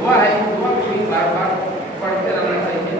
دعا ہے، دعا بھی بار بار پڑھتے رہنا چاہیے.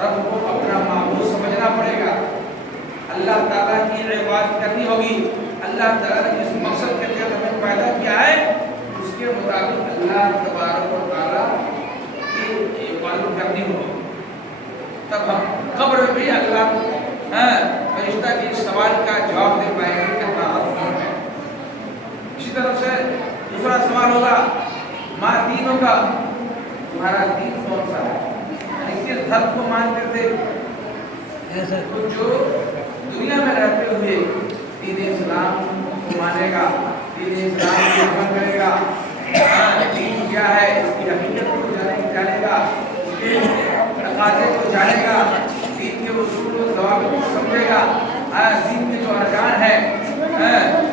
رب کو اپنا معبود سمجھنا پڑے گا، اللہ تعالیٰ کی عبادت کرنی ہوگی، اللہ تعالیٰ نے جس مقصد کے لیے ہمیں پیدا کیا ہے اس کے مطابق اللہ تبارک و تعالیٰ کی عبادت کرنی ہوگی، تب ہم قبر میں بھی اللہ فرشتہ کے سوال کا جواب دے پائیں گے کہ ہمارا کون ہے۔ اسی طرف سے دوسرا سوال ہوگا ماں دینوں کا، تمہارا دین کون سا ہے، یعنی کس دھرم کو مانتے تھے؟ تو جو دنیا میں رہتے ہوئے دین اسلام کو مانے گا، دین اسلام کو عمل کرے گا، دین کیا ہے اس کی حقیقت کو جانے گا، اس کے تقاضے کو جانے گا، دین کے اصول و ضوابط کو سمجھے گا، دین کے جو ارکان ہے،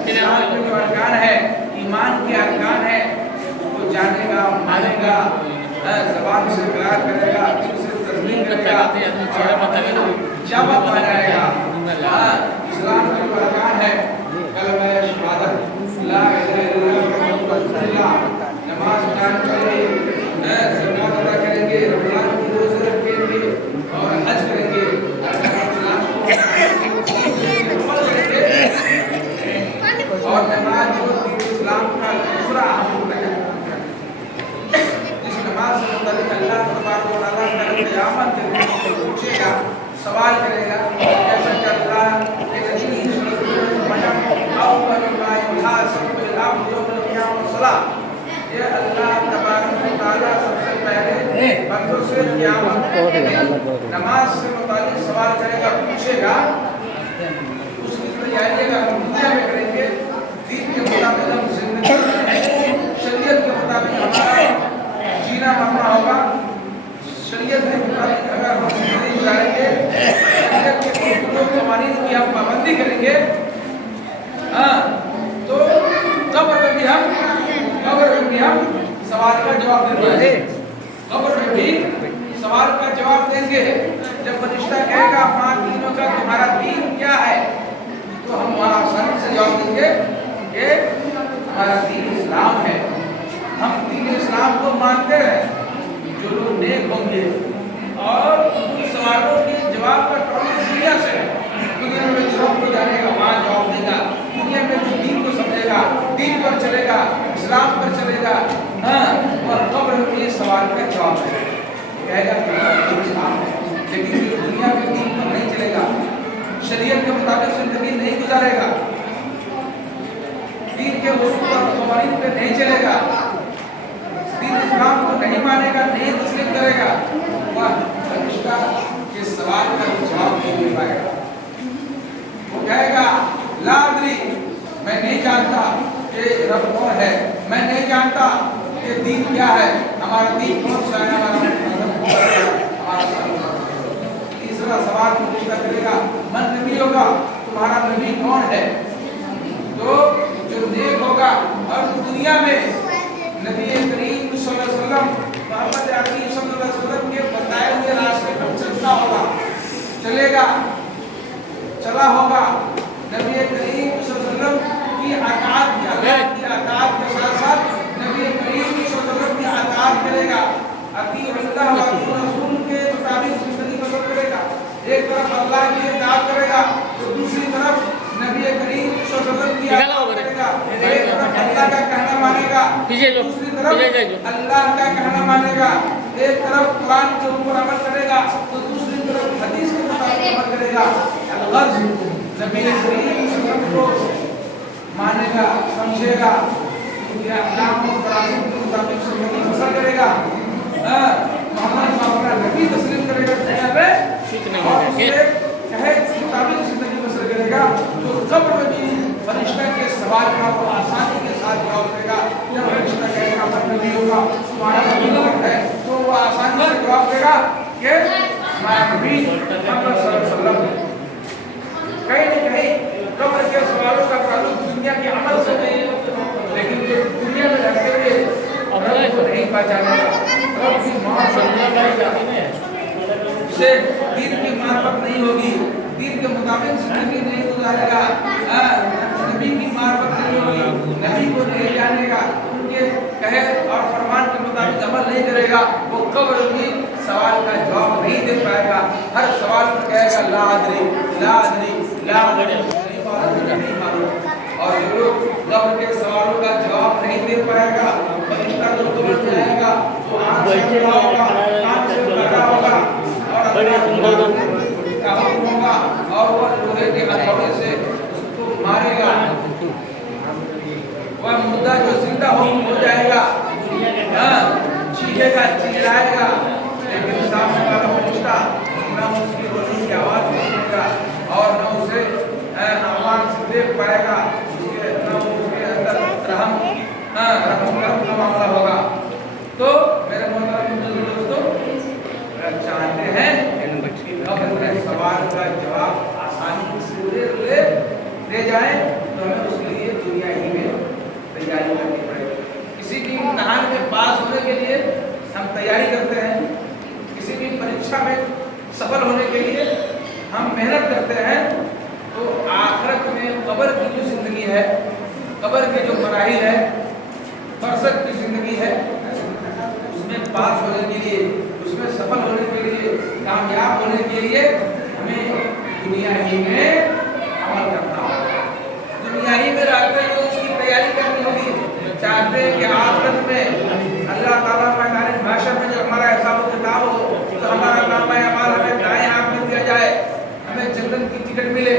اسلام کے جو ارکان ہے، ایمان کے ارکان ہے، اس کو جانے گا، مانے گا، زبان سے بیان کرے گا، دل سے تسلیم کرے گا، جواب پا جائے گا۔ اسلام کے جو ارکان ہے کلمہ شہادت، لا الہ الا اللہ محمد رسول اللہ، نماز قائم کریں گے، زکوٰۃ ادا کریں گے، رمضان کی روزے رکھیں گے اور حج کریں گے، اور نماز جو اسلام کا دوسرا اہم رکن ہے، جس نماز سے متعلق اللہ تبارک و تعالیٰ کل قیامت کے دن پوچھے گا، سوال کرے گا، جیسا کہ اللہ کے نبی صلی اللہ علیہ وسلم اول ما یحاسب العبد یوم القیامۃ الصلاۃ، یہ اللہ تبارک و تعالیٰ سب سے پہلے بندوں سے قیامت کے دن نماز سے متعلق سوال کرے گا، پوچھے گا، اس کی تیاری اگر ہم دنیا میں کریں گے، دین کے مطابق ہم زندگی شریعت کے مطابق ہمارا جینا مرنا ہوگا، شریعت کے مطابق اگر ہم زندگی گزاریں گے، شریعت کے اصولوں قوانین کی ہم پابندی کریں گے، تو قبر میں بھی ہم سوال کا جواب دیں گے، قبر میں بھی سوال کا جواب دیں گے۔ جب فرشتہ کہے گا ماں دینوں کا، تمہارا دین کیا ہے، تو ہم وہاں آسانی سے جواب دیں گے کہ ہمارا دین اسلام ہے، ہم دین اسلام کو مانتے ہیں۔ جو لوگ نیک ہوں گے اور ان سوالوں کے جواب کا تعلق دنیا سے ہے، دنیا میں جواب کو جانے گا وہاں جواب دے گا، دنیا میں جو دین کو سمجھے گا، دین پر چلے گا، اسلام پر چلے گا، اور قبر میں یہ سوال کا جواب ہے، کہے گا کہ ہمارا دین اسلام ہے۔ لیکن جو دنیا میں دین پر نہیں چلے گا، شریعت کے مطابق زندگی نہیں گزارے گا، دین کے اصول اور قوانین پہ نہیں چلے گا، دین اسلام کو نہیں مانے گا، نہیں تسلیم کرے گا، وہ فرشتہ کے سوال کا جواب نہیں دے پائے گا۔ وہ کہے گا لا ادری، میں نہیں جانتا کہ رب کون ہے، میں نہیں جانتا کہ دین کیا ہے، ہمارا دین کون سا ہے، ہمارا تیسرا سوال فرشتہ کرے گا من نبی ہوگا، تمہارا نبی کون ہے، تو جو نیک ہوگا اور دنیا میں نبی کریم صلی اللہ علیہ وسلم، محمد عربی صلی اللہ علیہ وسلم کے بتائے ہوئے راستے پر چلتا ہوگا، چلے گا، چلا ہوگا، نبی کریم صلی اللہ علیہ وسلم کی اطاعت کے ساتھ ساتھ نبی کریم صلی اللہ علیہ وسلم کی اطاعت کرے گا، اطیعوا اللہ و اطیعوا الرسول کے مطابق زندگی بسر کرے گا، ایک طرف اللہ کی اطاعت کرے گا تو دوسری طرف نبی کریم صلی اللہ علیہ وسلم کی اطاعت کرے گا، ایک طرف اللہ کا کہنا مانے گا، دوسری طرف اللہ کا کہنا مانے گا، ایک طرف قرآن کے اوپر عمل کرے گا تو دوسری طرف حدیث کے مطابق عمل کرے گا۔ الغرض نبی کریم صلی اللہ علیہ وسلم کو مانے گا، سمجھے گا، ان کے احکام و فرائض کے مطابق زندگی بسر کرے گا، محمد کو اپنا نبی تسلیم کرے گا دنیا میں، اور اس کے کہے کے مطابق زندگی بسر کرے گا، تو قبر میں بھی فرشتہ کے سوال کا وہ آسانی کے ساتھ جواب دے گا۔ جب فرشتہ کہے گا من نبی ہوگا، تمہارا نبی کون ہے، تو وہ آسانی سے جواب دے گا کہ ہمارا نبی محمد صلی اللہ علیہ وسلم ہے۔ کہیں نہ کہیں قبر کے سوالوں کا تعلق دنیا کے عمل سے نہیں، لیکن جو دنیا میں رہتے ہوئے رب کو نہیں پہچانے گا، رب کی معرفت سے دین کی معرفت نہیں ہوگی، دین کے مطابق زندگی نہیں گزارے گا، نبی کی معرفت نہیں ہوگی، نبی کو نہیں جانے گا، ان کے کہے اور فرمان کے مطابق عمل نہیں کرے گا، وہ قبر بھی سوال سوال کا جواب نہیں دے پائے گا، ہر سوال پر کہے گا لا ادری لا ادری لا ادری، نہیں معلوم۔ اور جو لوگ قبر کے سوالوں کا جواب نہیں دے پائے گا، فرشتہ جو قبر سے آئے گا وہ آنکھ سے کھڑا ہوگا، آنکھ سے کھڑا ہوگا اور اللہ کا حکم ہوگا اور وہ لوہے کے ہتھوڑے سے اس کو مارے گا۔ وہ مردہ جو زندہ ہو جائے گا، چیخے گا، چلائے گا، لیکن سامنے والا فرشتہ نہ اس کی رونے کی آواز سنے گا اور نہ اسے آواز سے دیکھ پائے گا، نہ اس کے اندر رحم کا معاملہ ہوگا۔ تو میرے محترم دوستو، چاہتے ہیں قبر کے سوال کا جواب آسانی سے لے جائیں تو ہمیں اس کے لیے دنیا ہی میں تیاری کرنی پڑے گی۔ کسی بھی امتحان میں پاس ہونے کے لیے ہم تیاری کرتے ہیں، کسی بھی پریکشا میں سفل ہونے کے لیے ہم محنت کرتے ہیں، تو آخرت میں قبر کی جو زندگی ہے، قبر کے جو مراحل ہے، برزخ کی زندگی ہے، اس میں پاس ہونے کے لیے، اس میں سفل ہونے کے لیے، کامیاب ہونے کے لیے ہمیں دنیا ہی میں عمل کرنا ہوگا، دنیا ہی میں رہتے ہوئے اس کی تیاری کرنی ہوگی۔ چاہتے ہیں کہ آخرت میں اللہ تعالیٰ میدان محشر میں جب ہمارا حساب و کتاب ہو تو ہمارا نامہ اعمال ہمیں دائیں ہاتھ میں دیا جائے، ہمیں جنت کی ٹکٹ ملے،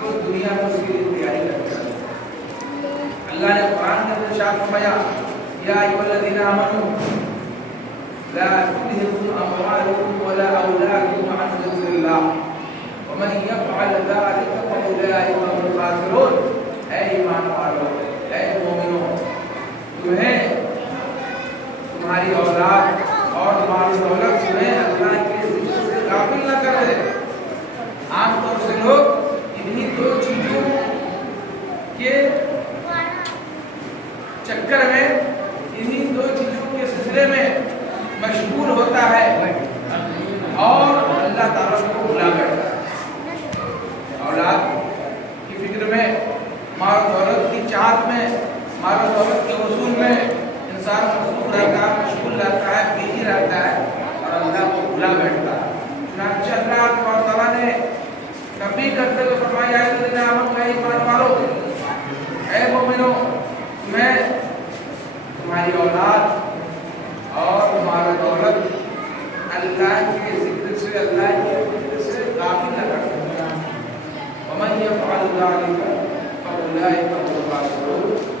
تو دنیا میں اس کے لیے تیاری کرتے ہیں۔ اللہ نے قرآن میں ارشاد فرمایا یا ایھا الذین آمنوا لا تلھکم اموالکم ولا اولادکم عن ذکر اللہ ومن یفعل ذلک فاولئک هم الخاسرون۔ اے ایمان والو، اے مومنوں، تمہیں تمہاری اولاد اور تمہاری دولت تمہیں اللہ کے ذکر سے غافل نہ کر دے۔ عام طور سے لوگ انہی دو چیزوں کے چکر میں، انہی دو چیزوں کے سلسلے میں مشغول ہوتا ہے اور اللہ تعالیٰ کو بھلا بیٹھتا ہے۔ اولاد کی فکر میں، مال و دولت کی چاہت میں، مال و دولت کے حصول میں انسان مشغول رہتا ہے، مشغول رہتا ہے، بیجی رہتا ہے اور اللہ کو بھلا بیٹھتا ہے۔ چنانچہ اللہ تعالیٰ نے کبھی کرتے تو فرمایا اے الذین آمنوا، اے ایمان والو، اے مومنو، میں تمہاری اولاد اور تمہارا دولت اللہ کے ذکر سے، اللہ کے ذکر سے غافل نہ کرنا۔ ومن یفعل ذلک فاولئک هم الخاسرون۔